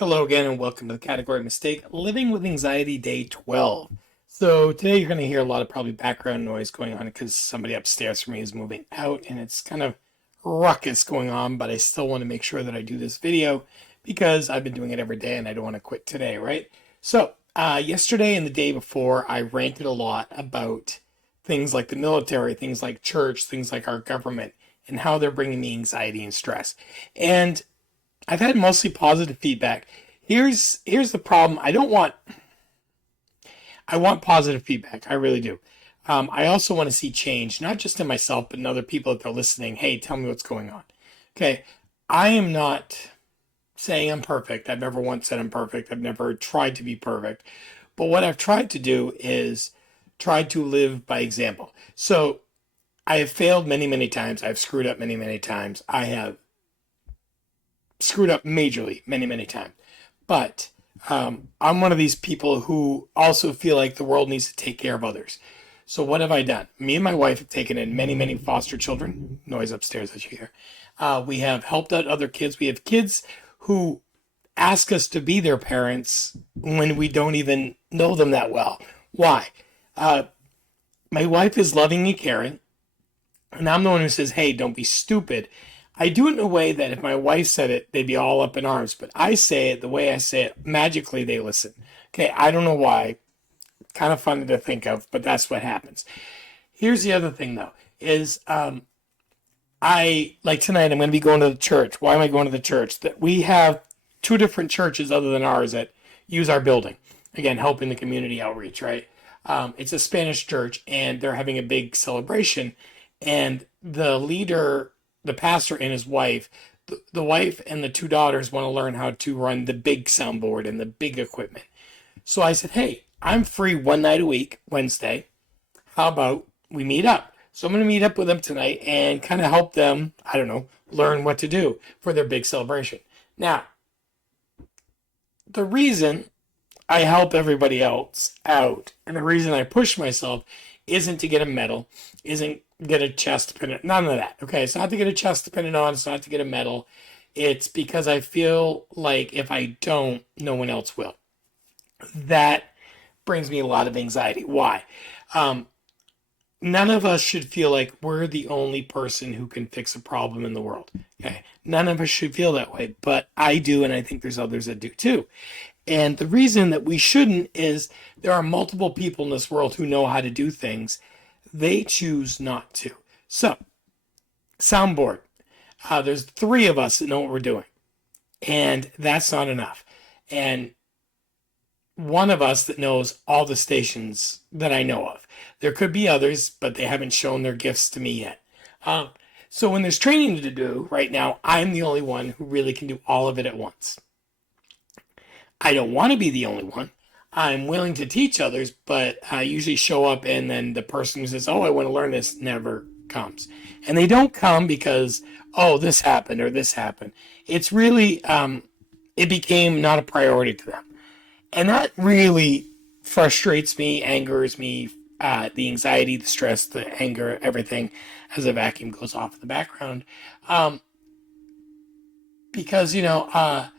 Hello again, and welcome to the category mistake living with anxiety day 12. So, today you're going to hear a lot of probably background noise going on because somebody upstairs from me is moving out and it's kind of ruckus going on, but I still want to make sure that I do this video because I've been doing it every day and I don't want to quit today, right? So, yesterday and the day before, I ranted a lot about things like the military, things like church, things like our government, and how they're bringing me anxiety and stress. And I've had mostly positive feedback. Here's the problem. I want positive feedback. I really do. I also want to see change, not just in myself, but in other people that are listening. Hey, tell me what's going on. Okay, I am not saying I'm perfect. I've never once said I'm perfect. I've never tried to be perfect. But what I've tried to do is try to live by example. So I have failed many, many times. I've screwed up many, many times. I have screwed up majorly many, many times. But I'm one of these people who also feel like the world needs to take care of others. So what have I done? Me and my wife have taken in many, many foster children. Noise upstairs that you hear. We have helped out other kids. We have kids who ask us to be their parents when we don't even know them that well. Why? Uh, my wife is loving and caring, and I'm the one who says, "Hey, don't be stupid." I do it in a way that if my wife said it, they'd be all up in arms. But I say it the way I say it, magically they listen. Okay, I don't know why. Kind of funny to think of, but that's what happens. Here's the other thing though, is I like tonight I'm going to be going to the church. Why am I going to the church? That we have two different churches other than ours that use our building. Again, helping the community outreach, right? It's a Spanish church, and they're having a big celebration. And the pastor and his wife, the wife and the two daughters want to learn how to run the big soundboard and the big equipment. So I said, hey, I'm free one night a week, Wednesday. How about we meet up? So I'm going to meet up with them tonight and kind of help them, I don't know, learn what to do for their big celebration. Now, the reason I help everybody else out and the reason I push myself isn't to get a medal, isn't get a chest pin, none of that. Okay, it's not to get a chest pinned on, it's not to get a medal. It's because I feel like if I don't, no one else will. That brings me a lot of anxiety. Why? Um, None of us should feel like we're the only person who can fix a problem in the world. Okay, none of us should feel that way, but I do, and I think there's others that do too. And the reason that we shouldn't is there are multiple people in this world who know how to do things. They choose not to. So, soundboard. There's three of us that know what we're doing, and that's not enough. And one of us that knows all the stations that I know of. There could be others, but they haven't shown their gifts to me yet. Um, so when there's training to do right now, I'm the only one who really can do all of it at once. I don't want to be the only one. I'm willing to teach others, but I usually show up and then the person who says, oh, I want to learn this never comes. And they don't come because, oh, this happened or this happened. It's really, it became not a priority to them. And that really frustrates me, angers me, the anxiety, the stress, the anger, everything as a vacuum goes off in the background. Um, because, I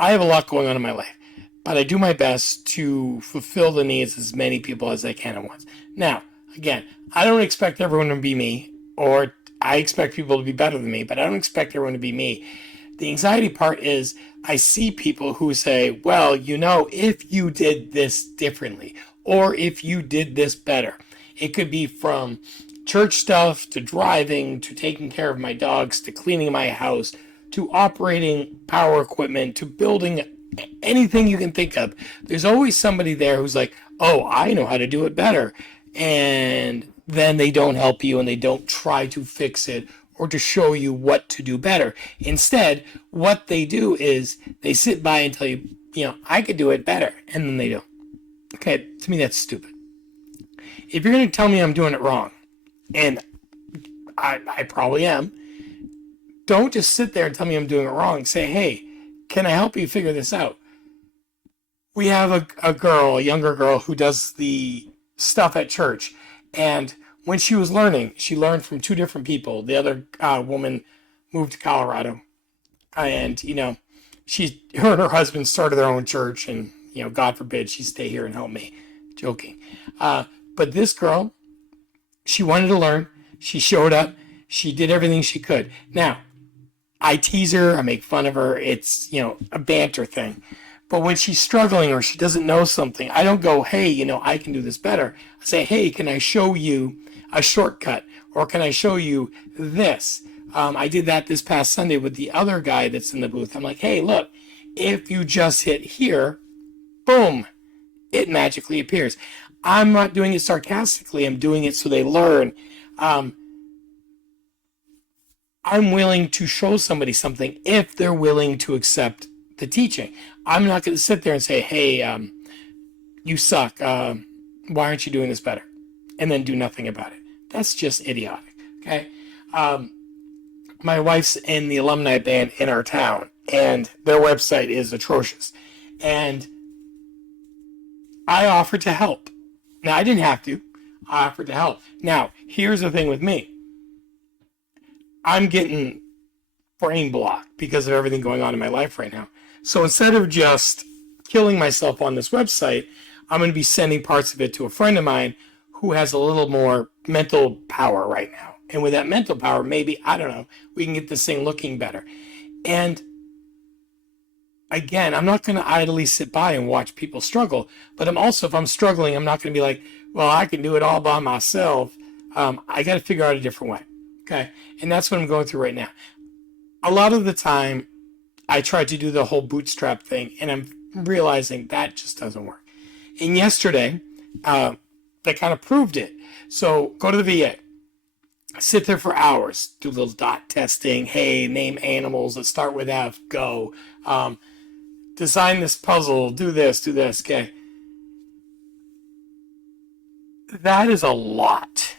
have a lot going on in my life, but I do my best to fulfill the needs of as many people as I can at once. Now, again, I don't expect everyone to be me, or I expect people to be better than me, but I don't expect everyone to be me. The anxiety part is I see people who say, well, if you did this differently, or if you did this better, it could be from church stuff to driving to taking care of my dogs to cleaning my house to operating power equipment to building anything you can think of. There's always somebody there who's like, oh, I know how to do it better. And then they don't help you and they don't try to fix it or to show you what to do better. Instead, what they do is they sit by and tell you, I could do it better. And then they don't. Okay, to me, that's stupid. If you're going to tell me I'm doing it wrong, and I probably am, don't just sit there and tell me I'm doing it wrong. Say, hey, can I help you figure this out? We have a younger girl, who does the stuff at church. And when she was learning, she learned from two different people. The other woman moved to Colorado. And, her and her husband started their own church, and God forbid she stay here and help me. Joking. But this girl, she wanted to learn. She showed up. She did everything she could. Now, I tease her. I make fun of her. It's, a banter thing. But when she's struggling or she doesn't know something, I don't go, hey, I can do this better. I say, hey, can I show you a shortcut? Or can I show you this? I did that this past Sunday with the other guy that's in the booth. I'm like, hey, look, if you just hit here, boom, it magically appears. I'm not doing it sarcastically. I'm doing it so they learn. I'm willing to show somebody something if they're willing to accept the teaching. I'm not going to sit there and say, hey, you suck. Why aren't you doing this better? And then do nothing about it. That's just idiotic. Okay. My wife's in the alumni band in our town, and their website is atrocious. And I offered to help. Now, I didn't have to. I offered to help. Now, here's the thing with me. I'm getting brain blocked because of everything going on in my life right now. So instead of just killing myself on this website, I'm going to be sending parts of it to a friend of mine who has a little more mental power right now. And with that mental power, maybe, I don't know, we can get this thing looking better. And again, I'm not going to idly sit by and watch people struggle. But if I'm struggling, I'm not going to be like, well, I can do it all by myself. I got to figure out a different way. Okay. And that's what I'm going through right now. A lot of the time, I try to do the whole bootstrap thing, and I'm realizing that just doesn't work. And yesterday, they kind of proved it. So go to the VA. Sit there for hours, do little dot testing. Hey, name animals that start with F, go. Design this puzzle, do this, okay? That is a lot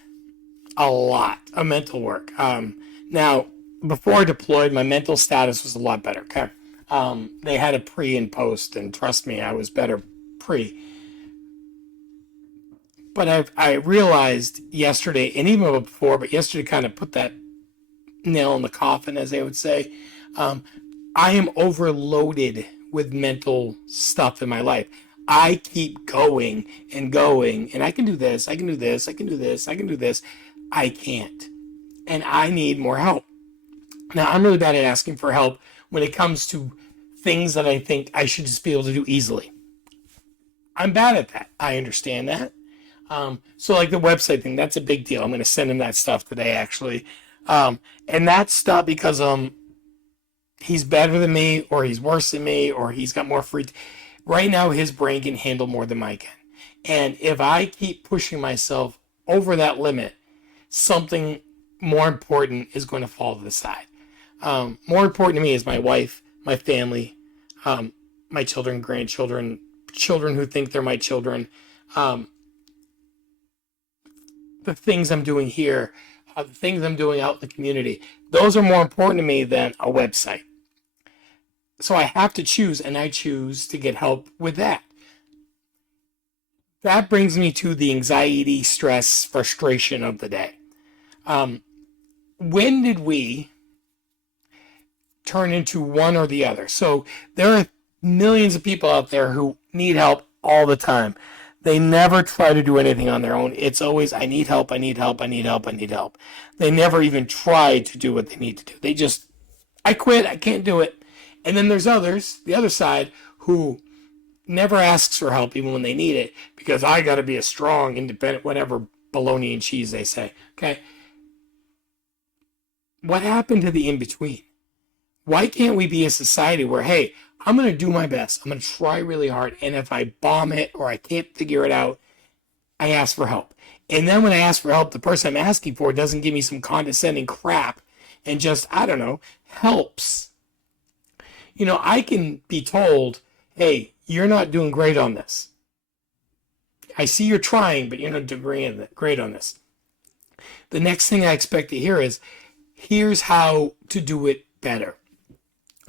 of mental work. Now, before I deployed, my mental status was a lot better, okay? They had a pre and post, and trust me, I was better pre. But I realized yesterday, and even before, but yesterday kind of put that nail in the coffin, as they would say. I am overloaded with mental stuff in my life. I keep going and going, and I can do this, I can do this, I can do this, I can do this. I can't. And I need more help. Now, I'm really bad at asking for help when it comes to things that I think I should just be able to do easily. I'm bad at that. I understand that. So like the website thing, that's a big deal. I'm going to send him that stuff today, actually. And that's stuff because he's better than me, or he's worse than me, or he's got more free. Right now, his brain can handle more than mine can. And if I keep pushing myself over that limit, something more important is going to fall to the side. More important to me is my wife, my family, my children, grandchildren, children who think they're my children. The things I'm doing here, the things I'm doing out in the community, those are more important to me than a website. So I have to choose, and I choose to get help with that. That brings me to the anxiety, stress, frustration of the day. When did we turn into one or the other? So there are millions of people out there who need help all the time. They never try to do anything on their own. It's always, I need help, I need help, I need help, I need help. They never even try to do what they need to do. They just, I quit, I can't do it. And then there's others, the other side, who never asks for help even when they need it, because I got to be a strong, independent, whatever bologna and cheese they say. Okay. What happened to the in-between? Why can't we be a society where, hey, I'm going to do my best. I'm going to try really hard. And if I bomb it or I can't figure it out, I ask for help. And then when I ask for help, the person I'm asking for doesn't give me some condescending crap and just, I don't know, helps. I can be told, hey, you're not doing great on this. I see you're trying, but you're not doing great on this. The next thing I expect to hear is, here's how to do it better.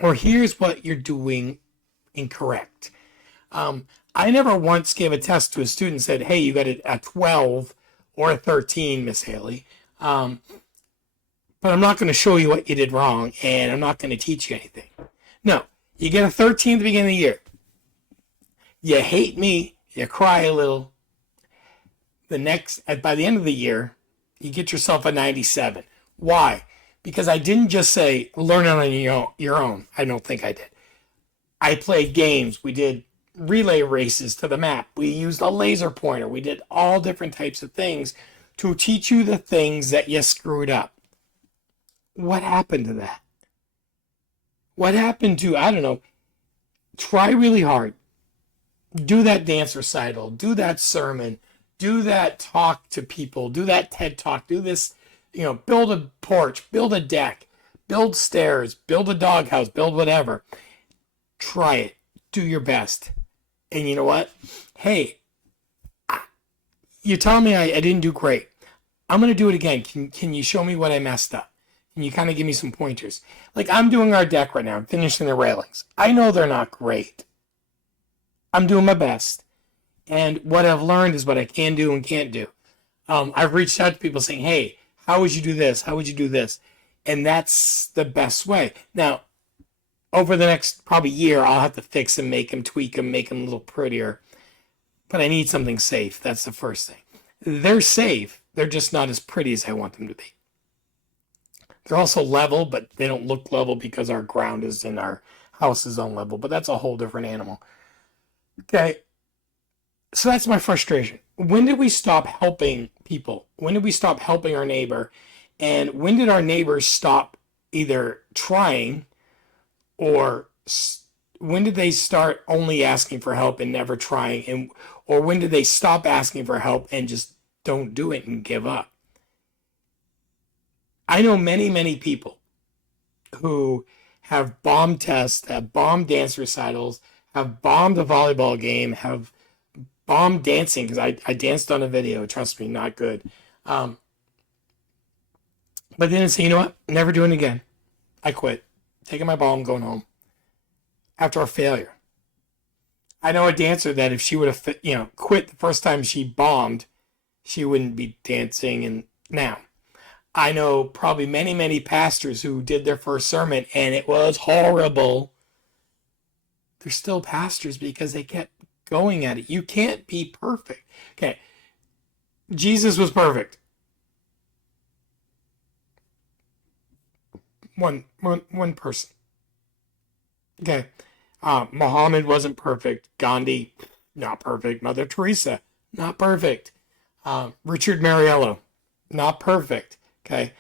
Or here's what you're doing incorrect. I never once gave a test to a student and said, hey, you got a 12 or a 13, Miss Haley. But I'm not going to show you what you did wrong, and I'm not going to teach you anything. No, You get a 13 at the beginning of the year. You hate me. You cry a little. By the end of the year, you get yourself a 97. Why? Because I didn't just say learn it on your own. I don't think I did. I played games. We did relay races to the map. We used a laser pointer. We did all different types of things to teach you the things that you screwed up. What happened to that? What happened to, I don't know, try really hard. Do that dance recital. Do that sermon. Do that talk to people. Do that TED talk. Do this, build a porch, build a deck, build stairs, build a doghouse, build whatever. Try it. Do your best. And you know what? Hey, you tell me I didn't do great. I'm going to do it again. Can you show me what I messed up? Can you kind of give me some pointers? Like I'm doing our deck right now. I'm finishing the railings. I know they're not great. I'm doing my best. And what I've learned is what I can do and can't do. I've reached out to people saying, hey, how would you do this? How would you do this? And that's the best way. Now, over the next probably year, I'll have to fix them, make them, tweak them, make them a little prettier. But I need something safe. That's the first thing. They're safe. They're just not as pretty as I want them to be. They're also level, but they don't look level because our ground is in our house is on level. But that's a whole different animal. Okay. So that's my frustration. When did we stop helping people? When did we stop helping our neighbor? And when did our neighbors stop either trying or when did they start only asking for help and never trying? Or when did they stop asking for help and just don't do it and give up? I know many, many people who have bombed tests, have bombed dance recitals, have bombed a volleyball game, have bombed dancing because I danced on a video. Trust me, not good. But then say, you know what? Never doing it again. I quit. Taking my ball, I'm going home. After a failure. I know a dancer that if she would have, quit the first time she bombed, she wouldn't be dancing. And now, I know probably many, many pastors who did their first sermon and it was horrible. They're still pastors because they kept going at it. You can't be perfect. Okay. Jesus was perfect. One person. Okay. Muhammad wasn't perfect. Gandhi, not perfect. Mother Teresa, not perfect. Richard Mariello, not perfect. Okay.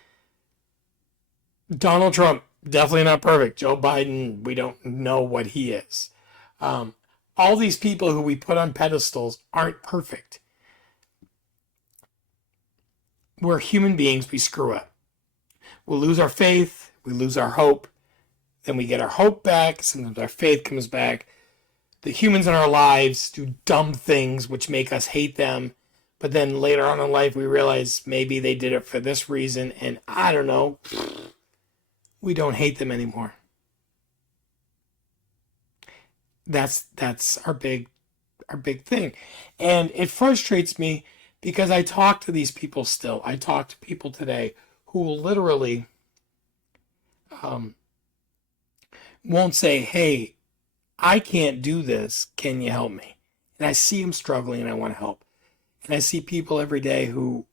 Donald Trump, definitely not perfect. Joe Biden, we don't know what he is. All these people who we put on pedestals aren't perfect. We're human beings. We screw up. We'll lose our faith. We lose our hope. Then we get our hope back. Sometimes our faith comes back. The humans in our lives do dumb things which make us hate them. But then later on in life, we realize maybe they did it for this reason. And I don't know. We don't hate them anymore. That's our big thing. And it frustrates me because I talk to these people still. I talk to people today who will literally won't say, hey, I can't do this. Can you help me? And I see them struggling and I want to help. And I see people every day who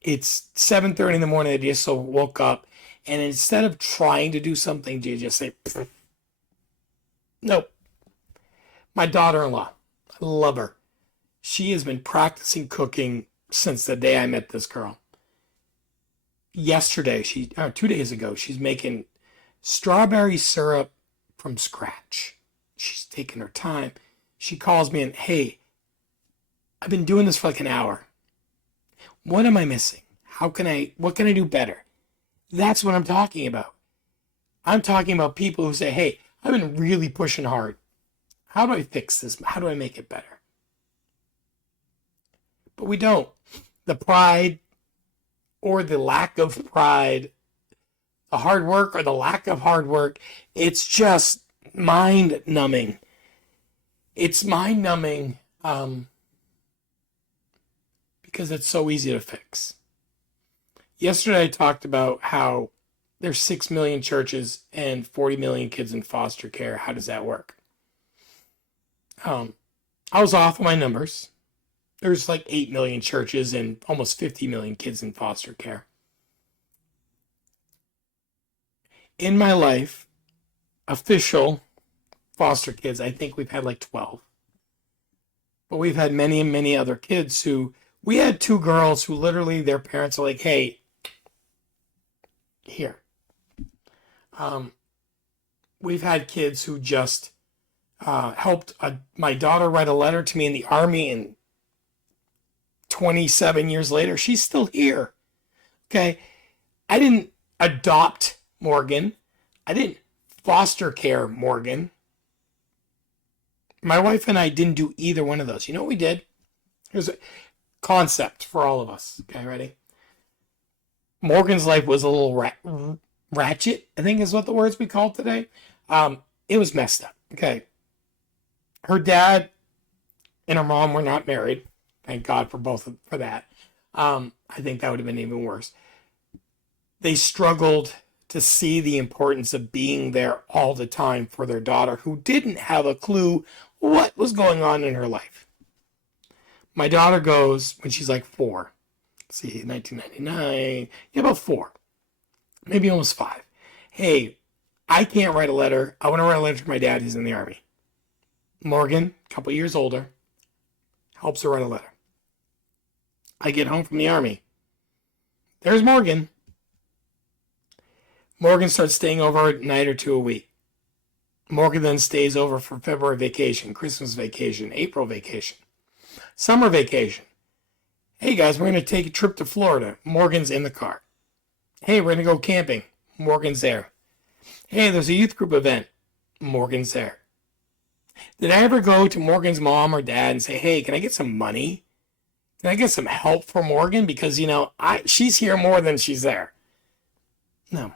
it's 7:30 in the morning, they just so woke up. And instead of trying to do something, you just say, nope. My daughter-in-law, I love her. She has been practicing cooking since the day I met this girl. Yesterday, 2 days ago, she's making strawberry syrup from scratch. She's taking her time. She calls me and, hey, I've been doing this for like an hour. What am I missing? What can I do better? That's what I'm talking about. I'm talking about people who say, hey, I've been really pushing hard. How do I fix this? How do I make it better? But we don't. The pride or the lack of pride, the hard work or the lack of hard work, it's just mind numbing. It's mind numbing because it's so easy to fix. Yesterday I talked about how there's 6 million churches and 40 million kids in foster care. How does that work? I was off on my numbers. There's like 8 million churches and almost 50 million kids in foster care. In my life, official foster kids, I think we've had like 12. But we've had many and many other kids who, we had two girls who literally their parents are like, hey, here. We've had kids who just helped my daughter write a letter to me in the Army, and 27 years later, she's still here. Okay. I didn't adopt Morgan. I didn't foster care Morgan. My wife and I didn't do either one of those. You know what we did? Here's a concept for all of us. Okay, ready? Morgan's life was a little ratchet, I think is what the words we call it today. It was messed up. Okay. Her dad and her mom were not married. Thank God for both for that. I think that would have been even worse. They struggled to see the importance of being there all the time for their daughter, who didn't have a clue what was going on in her life. My daughter goes when she's like 4. Let's see, 1999, yeah, about 4, maybe almost 5. Hey, I can't write a letter. I want to write a letter to my dad. He's in the Army. Morgan, a couple years older, helps her write a letter. I get home from the Army. There's Morgan. Morgan starts staying over a night or two a week. Morgan then stays over for February vacation, Christmas vacation, April vacation, summer vacation. Hey guys, we're going to take a trip to Florida. Morgan's in the car. Hey, we're going to go camping. Morgan's there. Hey, there's a youth group event. Morgan's there. Did I ever go to Morgan's mom or dad and say, hey, can I get some money? Can I get some help for Morgan? Because, she's here more than she's there. No.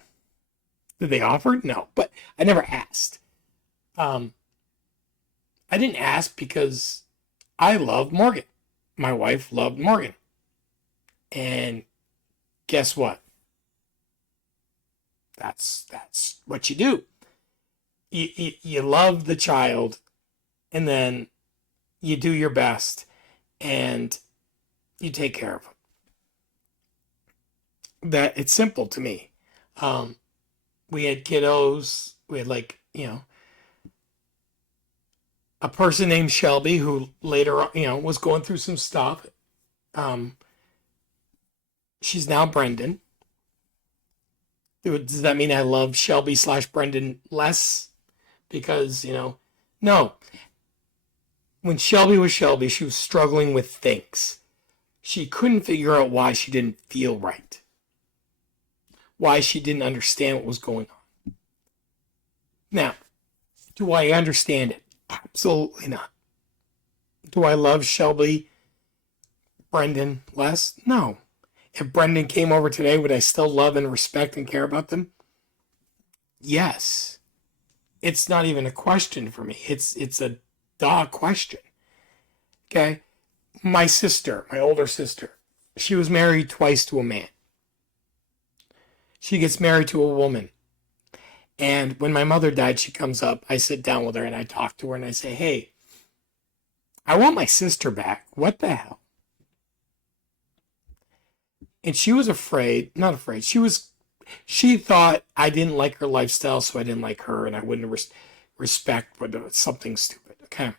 Did they offer? No, but I never asked. I didn't ask because I loved Morgan. My wife loved Morgan. And guess what? That's what you do. You love the child, and then you do your best, and you take care of them. That it's simple to me. We had kiddos. We had a person named Shelby who later, was going through some stuff. She's now Brendan. Does that mean I love Shelby / Brendan less? Because, no. When Shelby was Shelby, she was struggling with things. She couldn't figure out why she didn't feel right. Why she didn't understand what was going on. Now, do I understand it? Absolutely not. Do I love Shelby, Brendan less? No. If Brendan came over today, would I still love and respect and care about them? Yes. It's not even a question for me. It's a question. Okay? My sister, my older sister, she was married twice to a man. She gets married to a woman. And when my mother died, she comes up. I sit down with her and I talk to her and I say, hey, I want my sister back. What the hell? And she was not afraid. She thought I didn't like her lifestyle, so I didn't like her, and I wouldn't respect something stupid. Okay.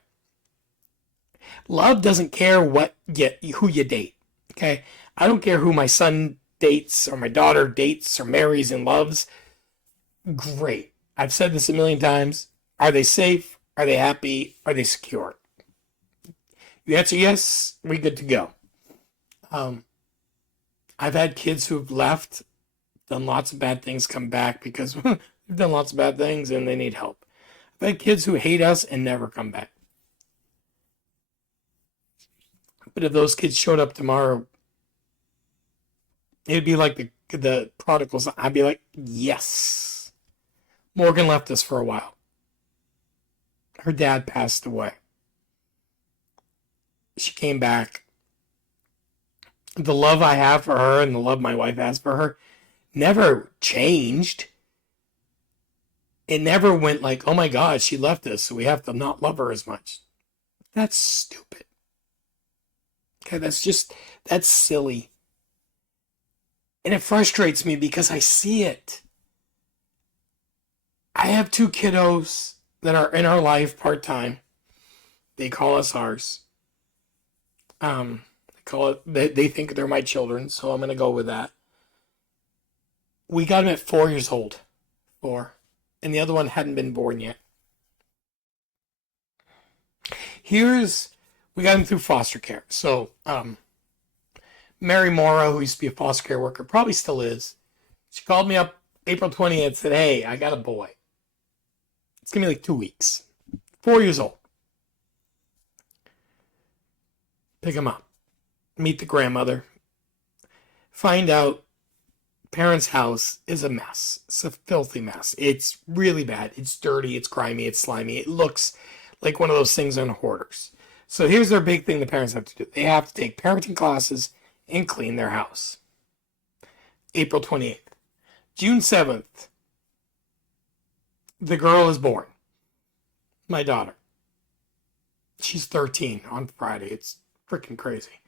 Love doesn't care who you date. Okay. I don't care who my son dates or my daughter dates or marries and loves. Great. I've said this a million times. Are they safe? Are they happy? Are they secure? You answer yes, we're good to go. I've had kids who've left, done lots of bad things, come back because they've done lots of bad things and they need help. I've had kids who hate us and never come back. But if those kids showed up tomorrow, it'd be like the prodigals. I'd be like, yes. Morgan left us for a while. Her dad passed away. She came back. The love I have for her and the love my wife has for her never changed. It never went like, oh my God, she left us, so we have to not love her as much. That's stupid. Okay, that's silly. And it frustrates me because I see it. I have two kiddos that are in our life part time. They call us ours. They call it. They think they're my children, so I'm gonna go with that. We got them at 4 years old, 4, and the other one hadn't been born yet. Here's we got him through foster care. So Mary Morrow, who used to be a foster care worker, probably still is. She called me up April 20th and said, "Hey, I got a boy. It's gonna be like 2 weeks. 4 years old. Pick him up. Meet the grandmother. Find out parents' house is a mess. It's a filthy mess. It's really bad. It's dirty. It's grimy. It's slimy. It looks like one of those things on Hoarders. So here's their big thing the parents have to do. They have to take parenting classes and clean their house. April 28th. June 7th, the girl is born. My daughter. She's 13 on Friday. It's freaking crazy.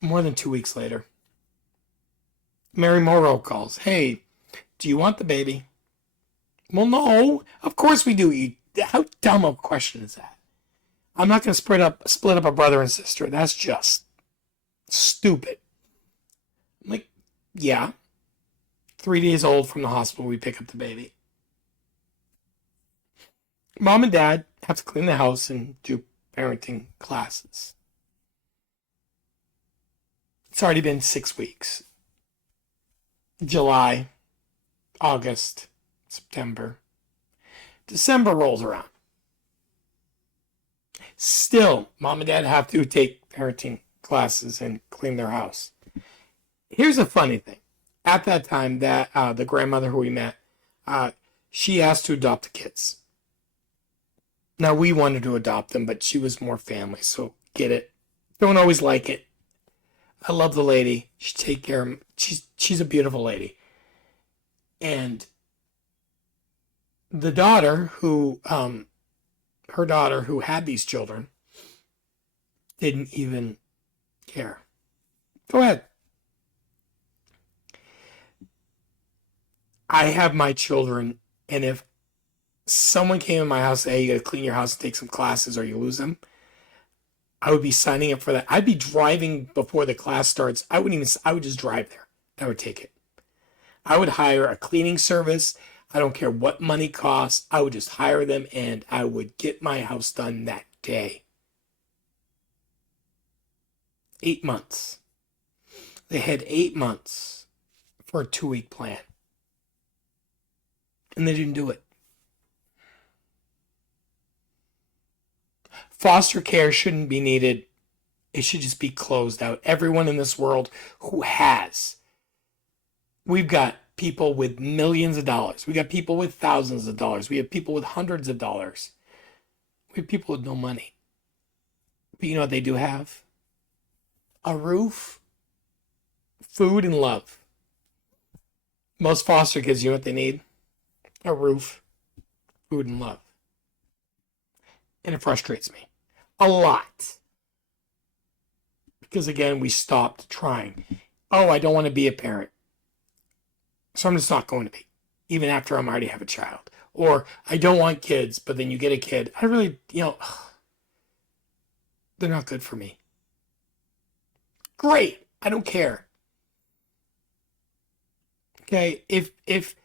More than 2 weeks later, Mary Morrow calls. Hey, do you want the baby? Well, no, of course we do. How dumb of a question is that? I'm not going to split up a brother and sister. That's just stupid. I'm like, yeah. 3 days old from the hospital, we pick up the baby. Mom and dad have to clean the house and do parenting classes. It's already been 6 weeks. July, August, September. December rolls around. Still, mom and dad have to take parenting classes and clean their house. Here's a funny thing. At that time, that the grandmother who we met, she asked to adopt the kids. Now, we wanted to adopt them, but she was more family, so get it. Don't always like it. I love the lady. She take care of. She's a beautiful lady. And the daughter who her daughter who had these children didn't even care. Go ahead. I have my children, and if someone came in my house and said, hey, you gotta clean your house and take some classes or you lose them, I would be signing up for that. I'd be driving before the class starts. I would just drive there. I would take it. I would hire a cleaning service. I don't care what money costs. I would just hire them and I would get my house done that day. 8 months. They had 8 months for a 2-week plan. And they didn't do it. Foster care shouldn't be needed. It should just be closed out. Everyone in this world who has. We've got people with millions of dollars. We got people with thousands of dollars. We have people with hundreds of dollars. We have people with no money. But you know what they do have? A roof, food, and love. Most foster kids, you know what they need? A roof, food, and love. And it frustrates me a lot. Because again, we stopped trying. Oh, I don't want to be a parent. So I'm just not going to be. Even after I already have a child. Or I don't want kids, but then you get a kid. I really, they're not good for me. Great. I don't care. Okay, if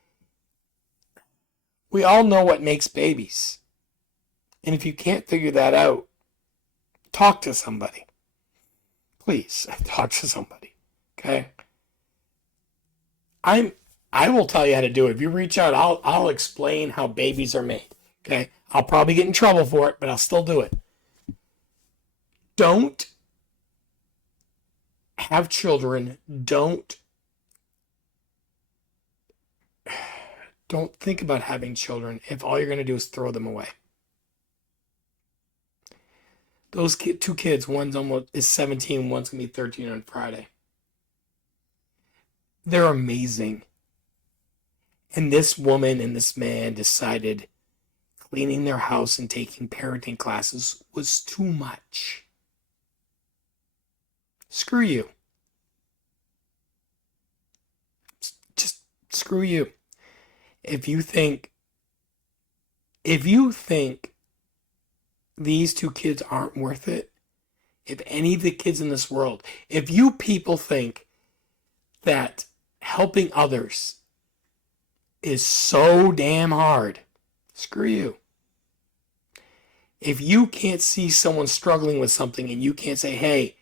we all know what makes babies. And if you can't figure that out, talk to somebody. Please, talk to somebody. Okay? I will tell you how to do it. If you reach out, I'll explain how babies are made. Okay? I'll probably get in trouble for it, but I'll still do it. Don't have children. Don't think about having children if all you're going to do is throw them away. Those two kids, one's almost is 17, one's gonna be 13 on Friday. They're amazing. And this woman and this man decided cleaning their house and taking parenting classes was too much. Screw you. Just screw you. If you think these two kids aren't worth it, if any of the kids in this world, if you people think that helping others is so damn hard, screw you. If you can't see someone struggling with something and you can't say, hey,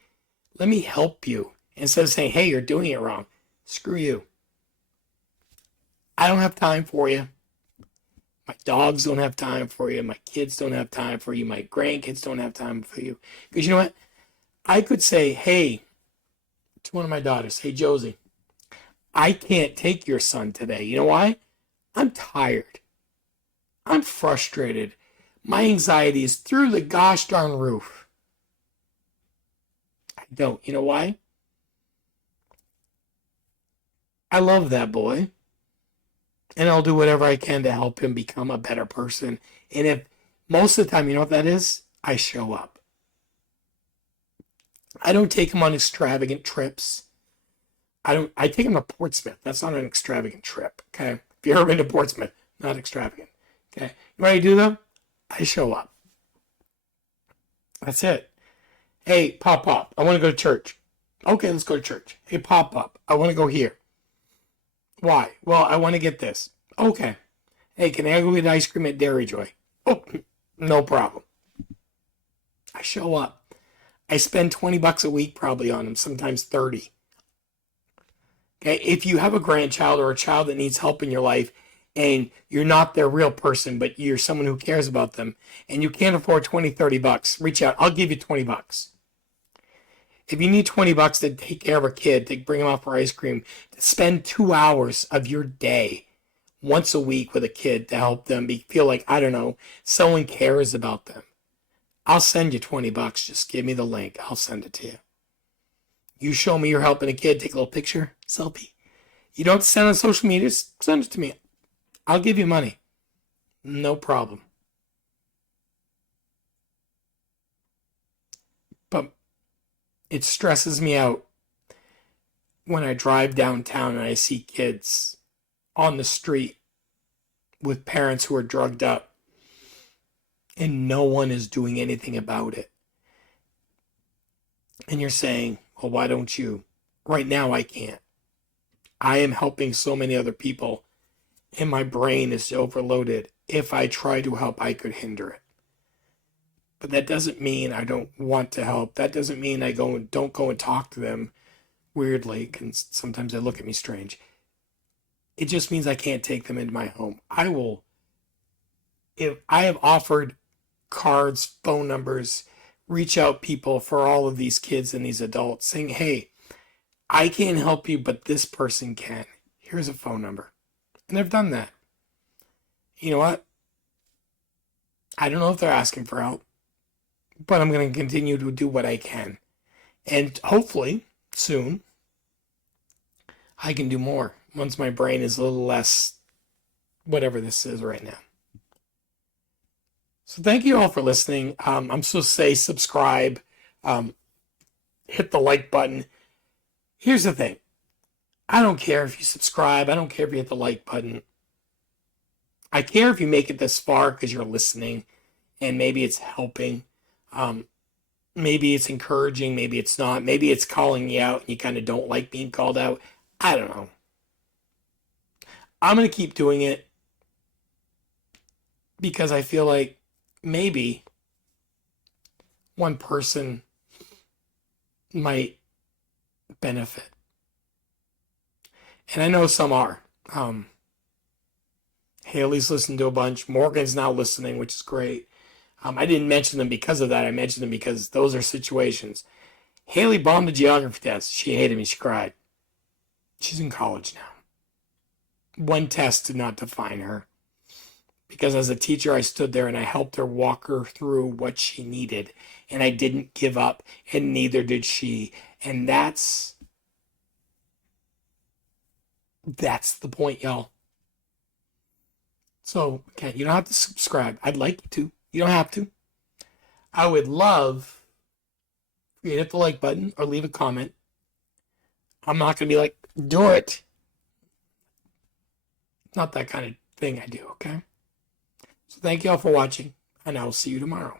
let me help you, instead of saying, hey, you're doing it wrong, screw you. I don't have time for you. My dogs don't have time for you. My kids don't have time for you. My grandkids don't have time for you. Because you know what? I could say, hey, to one of my daughters, hey, Josie, I can't take your son today. You know why? I'm tired. I'm frustrated. My anxiety is through the gosh darn roof. I don't. You know why? I love that boy. And I'll do whatever I can to help him become a better person. And if most of the time, you know what that is? I show up. I don't take him on extravagant trips. I take him to Portsmouth. That's not an extravagant trip. Okay. If you've ever been to Portsmouth, not extravagant. Okay. You know what I do though? I show up. That's it. Hey, Pop, I want to go to church. Okay, let's go to church. Hey, Pop, I want to go here. Why? Well, I want to get this. Okay. Hey, can I go get ice cream at Dairy Joy? Oh, no problem. I show up. I spend $20 a week probably on them, sometimes 30. Okay, if you have a grandchild or a child that needs help in your life and you're not their real person, but you're someone who cares about them and you can't afford 20, 30 bucks, reach out. I'll give you 20 bucks. If you need 20 bucks to take care of a kid, to bring them out for ice cream, to spend 2 hours of your day once a week with a kid to help them feel like, I don't know, someone cares about them, I'll send you 20 bucks. Just give me the link. I'll send it to you. You show me you're helping a kid, take a little picture, selfie. You don't have to send it on social media, just send it to me. I'll give you money. No problem. But it stresses me out when I drive downtown and I see kids on the street with parents who are drugged up and no one is doing anything about it. And you're saying, well, why don't you? Right now, I can't. I am helping so many other people and my brain is overloaded. If I try to help, I could hinder it. But that doesn't mean I don't want to help. That doesn't mean I don't go and talk to them weirdly, because sometimes they look at me strange. It just means I can't take them into my home. If I have offered cards, phone numbers, reach out people for all of these kids and these adults saying, hey, I can't help you, but this person can. Here's a phone number. And I've done that. You know what? I don't know if they're asking for help, but I'm going to continue to do what I can. And hopefully, soon, I can do more once my brain is a little less whatever this is right now. So thank you all for listening. I'm supposed to say subscribe, hit the like button. Here's the thing. I don't care if you subscribe. I don't care if you hit the like button. I care if you make it this far because you're listening and maybe it's helping. Maybe it's encouraging. Maybe it's not. Maybe it's calling you out and you kind of don't like being called out. I don't know. I'm going to keep doing it because I feel like maybe one person might benefit. And I know some are. Haley's listened to a bunch. Morgan's now listening, which is great. I didn't mention them because of that. I mentioned them because those are situations. Haley bombed the geography test. She hated me. She cried. She's in college now. One test did not define her. Because as a teacher, I stood there and I helped her walk her through what she needed. And I didn't give up, and neither did she. And that's That's the point, y'all. So, okay, you don't have to subscribe. I'd like you to. You don't have to. I would love for you to hit the like button or leave a comment. I'm not going to be like, do it. Not that kind of thing I do, okay? So thank you all for watching, and I will see you tomorrow.